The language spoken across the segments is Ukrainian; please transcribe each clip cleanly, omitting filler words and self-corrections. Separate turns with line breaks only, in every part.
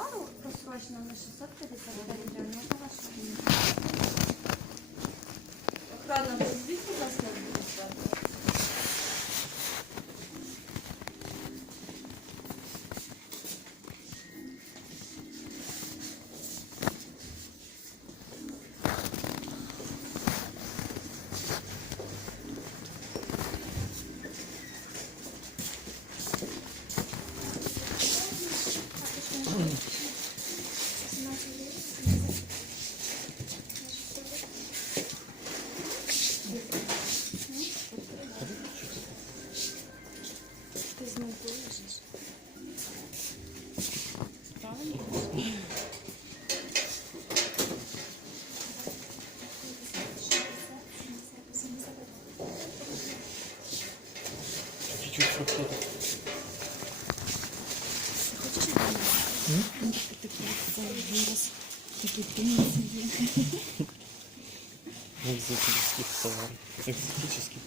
товару просрочено на 655 гривень. Можна вашу лінію?
Охрана, звідки у нас не буде?
Ти з ним поїжджеш? Правильно?
Чуть-чуть проходит.
Хочеш я такий пенсії.
Экзотических товаров. Экзотических.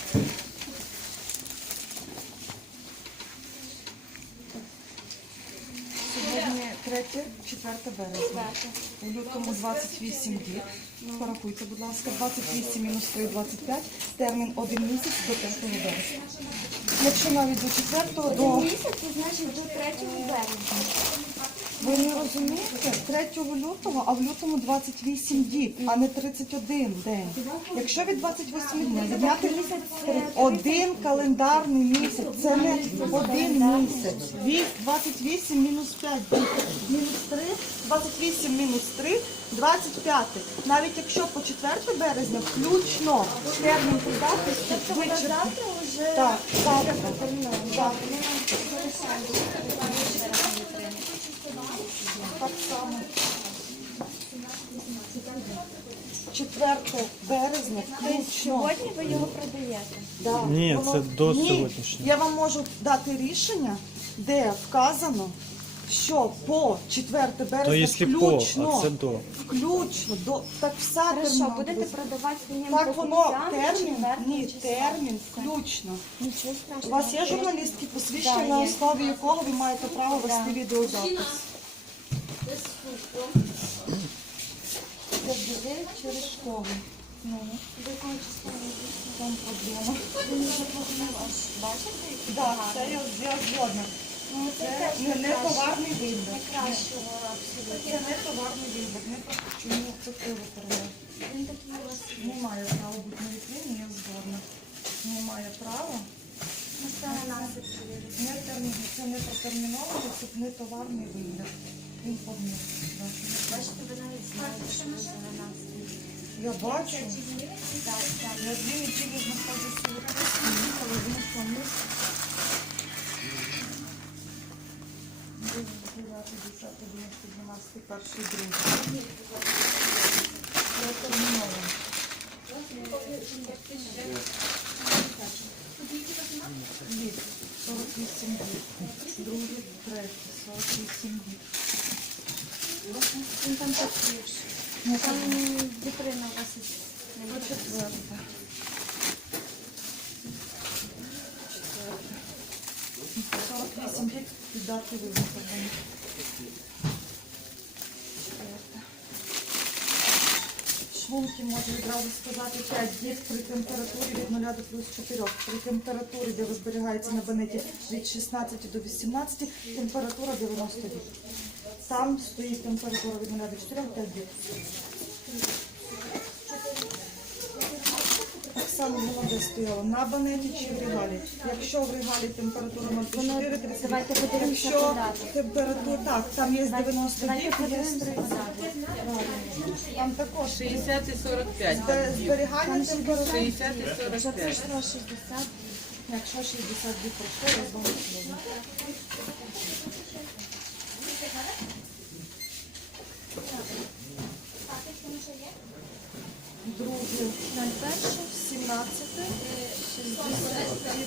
Сьогодні 3-4 березня. У лютому 28 діб. Порахуйте, будь ласка, 28 мінус 3, 25. Термін 1 місяць до 5 березня. Якщо навіть до 4-го, до...
Місяць, це значить до 3 березня.
Ви не розумієте? 3 лютого, а в лютому 28 діб, а не 31 день. Якщо від 28 днів відняти один календарний місяць, це не один місяць. Від 28 мінус 5 діб, мінус 3, 28 мінус 3, 25. Навіть якщо по 4 березня включно термін придатності вичерпно.
Завтра вже
Так, завтра.
Так.
Так само. 4 березня включно.
Сьогодні ви його продаєте.
Да.
Ні,
Воно-
це до
Ні.
сьогоднішнього.
Я вам можу дати рішення, де вказано, що по 4 березня
То якщо по,
включно,
а це до.
включно, до, так все
Хорошо,
терміново
будете
буде.
продавати своїм
Так воно,
покупцям
термін,
4
ні,
числа.
термін, включно.
Нічого
У
страшного.
вас є журналістські посвідчення,
Да,
на
є.
основі якого ви маєте право вести відеозапис? Це буде через школу. Ну,
До якого числа ви вийшли?
там проблема.
Ви не заплатили аж, бачите?
Так, це я згодна.
Ну, це
Це
теж
не товарний вибір.
найкращого абсолютно.
Це не товарний вибір. Не то, чому це витерне.
Він такий у вас є.
Немає права бути на вітрині, я згодна. Немає права.
Ну, це на нас відповідає.
Це не протерміновано, це не товарний вибір. Він повний.
Бачите, ви навіть знаєте, що це на нас.
Я бачу.
Так, так.
Я 2 неділі знаходжуся в Україні, але він помив. 9, 10, 11, 12, 1, 2. Протерміновано. Дід, 48 діб. Другий, третій, 48 діб.
Він там такий ж.
Ну,
Там вітрина у вас є.
по 4. 48 діб від дати виготовлення. 4. Шлунки можу відразу сказати 5 діб при температурі від 0 до плюс 4. При температурі, де ви зберігається на банеті від 16 до 18, температура 90 діб. Там стоїть температура від 0 до 4, 5 діб. Так само воно де стояло, на банеті чи в регалі. Якщо в регалі температура 0,4, 30
Давайте подивимося
Якщо
подати.
температура, так, там є 90
Давайте
діб, є
подивимося подати.
там також
60 і 45.
зберігання температури.
60 і
Вже
45.
пройшло 60.
Якщо 60 діб пройшло, я знову сьогодні. Другий, 17, 60.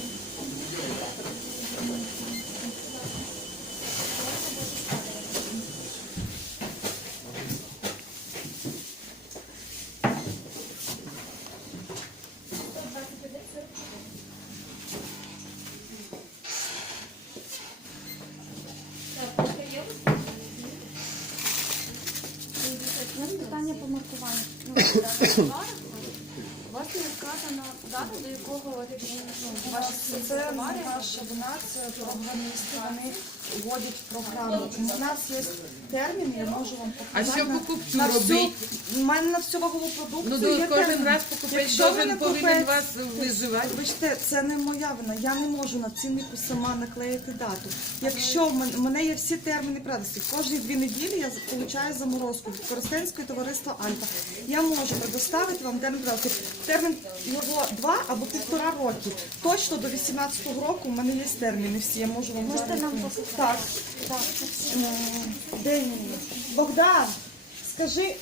маркування, ну, дата товару, у вас не вказана дата, до якого от, ну, ваші
Це
товари.
наша вина, це програмісти, вони вводять в програму. У нас є термін, я можу вам
А
показати.
що покупцю
на всю,
робить?
у мене на всю вагову продукцію
Ну,
є
кожен
термін.
раз покупець
Якщо мене
повинен
купець-
вас виживати.
Вибачте, це не моя вина. Я не можу на ціннику сама наклеїти дату. Якщо в мене є всі терміни придатності, кожні 2 неділі я получаю заморозку від Коростенського товариства Альфа. Я можу предоставити вам термін придатності. Термін його 2 або 1,5 роки. Точно до 18-го року в мене є терміни всі. Я можу вам
Можете
зараз-
нам показати?
Так.
Так, це все.
Де він? Богдан, скажи.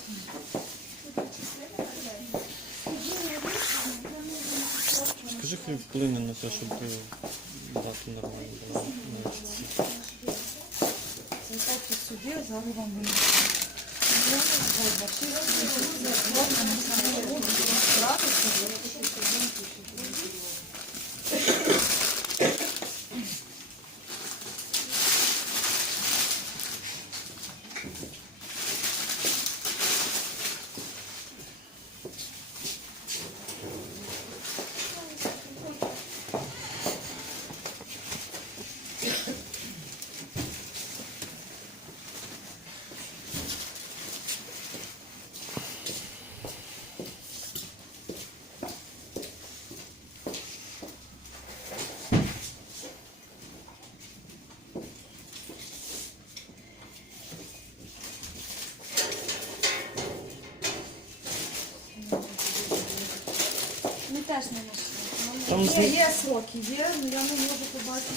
Скажи, хай вплине на те, щоб дати нормально була.
Звертайте в суді, а зараз вам винесу.
Ми теж не знайшли.
Там
Є сроки, є, але я не можу побачити.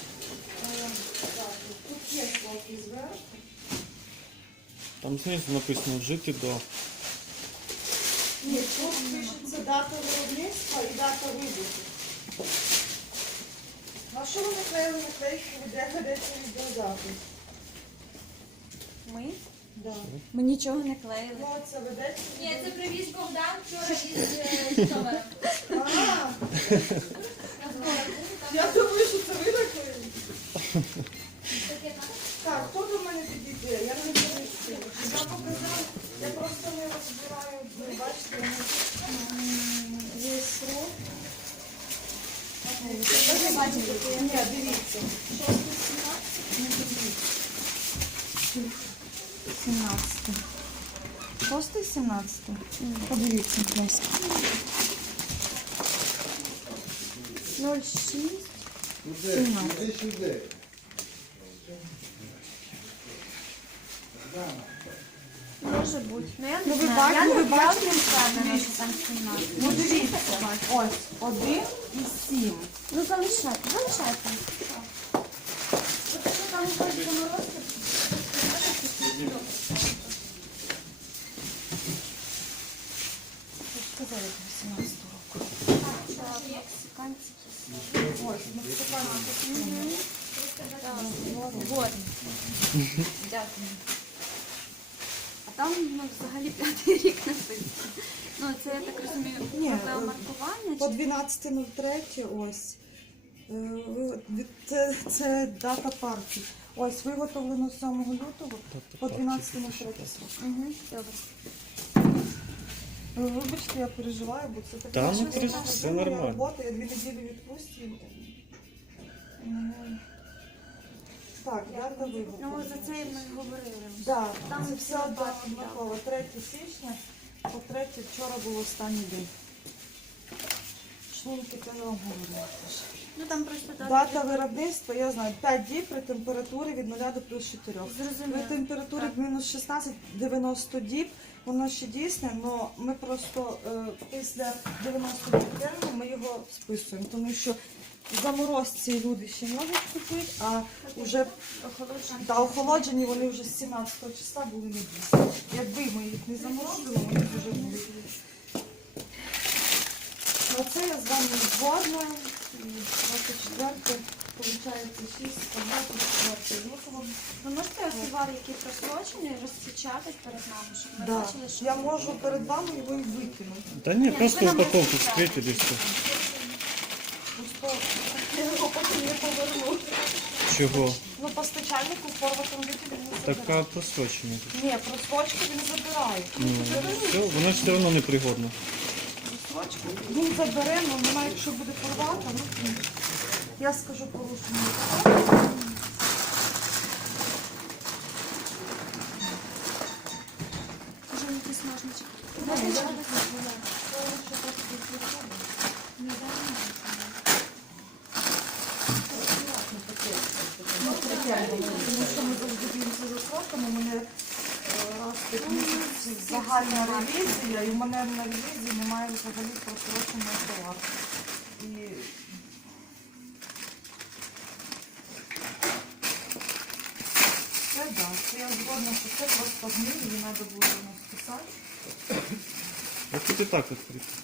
Тут є сроки зверху.
Там знизу написано вжити до.
Ні, тут пишеться дата виробництва і дата вибуху. А що ви наклеїли наклейки, де ведеться відеозапис?
Ми?
Да.
Ми нічого не клеїли.
Ну, це ведеться.
Ні, це привіз Богдан вчора із Житомира.
А, я думаю, що це ви наклеїли. Так, хто до мене підійде? Я не знаю. Я показала, я просто не розбираю, ви бачите, є срок. Ви бачите? Ні, дивіться. 17. 6 17. Подивіться, будь ласка.
06.
17.
Може бути. Ну, я
Ну,
не
ви
знаю.
бачите,
Я
ви
не
бачите?
впевнена, що там 17.
Ну, дивіться. Ось, 1 і 7.
Ну, залишайте, залишайте. Там якось заморозки.
Сказали, 18 року.
Так, мексиканці.
Ось, ну,
Вот. Дякую. А там ну, взагалі 5-й рік написано. Ну, це, я так розумію,
Ні,
правила маркування?
по
Чи...
12.03 ось. Це дата партії. Ось, виготовлено 7 лютого по 12.03 срок.
Угу, добре.
Вибачте, я переживаю, бо це
Та,
така
ну,
важлива
все
моя
нормально.
робота, я 2 неділі відпустці. Так, дата
Ну,
виготовлена.
за це ми говорили.
Да,
Там
це
всі
все
дати,
однаково. 3 січня, по 3 вчора був останній день. Шлунки це не вам говорила.
Ну, там просто
Дата виробництва, я знаю, 5 діб при температурі від 0 до плюс 4. При
Зрозуміло.
температурі
Так.
мінус 16, 90 діб, воно ще дійсне, але ми просто після 90 діб терміну ми його списуємо, тому що в заморозці люди ще можуть купити, а вже охолоджені вони вже з 17 числа були не дійсні. Якби ми їх не заморозили, вони б вже були. На це я з вами згодна. 24, виходить 6, 24 лютого.
Ви можете товар, який просрочений, розпечатати перед нами, щоб ми
Да.
бачили, що...
Я можу перед вами його і викинути.
Та ні,
ви
просто
нам
упаковку
розпечатайте.
вскрити десь.
Просто я його потім не поверну.
Чого?
Ну, постачальнику форватом він не забирає.
Така просрочена.
Ні, просрочку він забирає.
Ну, все, вона ж все одно непригодна.
Просрочку він забере, але вона, якщо буде порвата, ну, я скажу порушення.
Вже не присмажничок.
Тому що ми завжди дивимося за сроками, у мене раз в 5 місяців загальна ревізія, і в мене на ревізії немає взагалі просроченого товару. І це так, це я згодна, що це просто гниль, її треба було у нас писати.
А тут і так відкрито.